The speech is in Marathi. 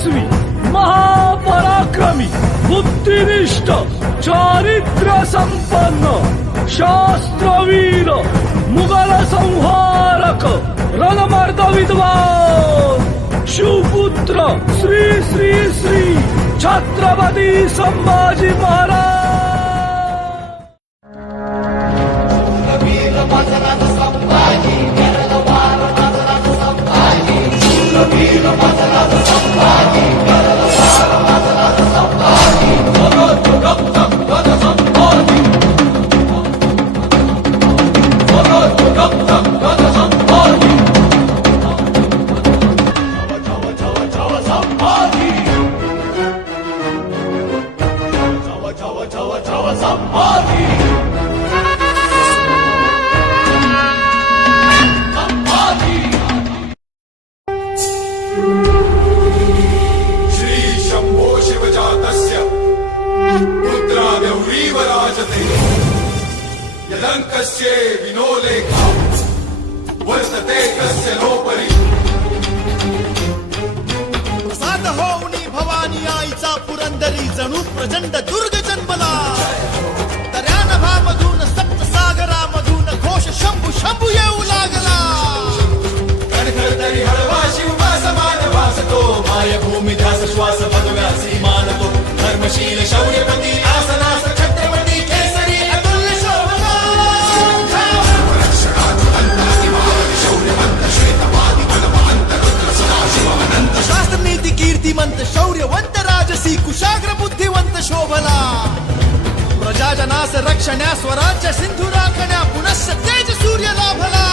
तेजस्वी महापराक्रमी बुद्धिनिष्ठ चारित्र्य संपन्न शास्त्रवीर मुघल संहारक रणमर्द विद्वान शिवपुत्र श्री श्री श्री छत्रपती संभाजी महाराज। यदंकस्य विनोलेखा वर्तते कस्य नोपरि। प्रसाद होऊनी भवानी आईचा पुरंदरी जणू प्रचंड दुर्ग जन्मला। तऱ्यानभामधून सप्तसागरामधून घोष शंभू शंभू येऊ लागला। कणखर तरी हळवा शिवमा समान वासतो मायभूमी ध्यास श्वास पदव्यासी मानतो धर्मशील शौर्यपती आसनास छत्रपती केसरी अतुल्य शोभना। शास्त्र नीती कीर्तिमंत शौर्यवंत राजसी कुशाग्र बुद्धिवंत शोभला। प्रजाजनास रक्षण्या स्वराज्य सिंधू राखण्या पुनश्च तेज सूर्य लाभला।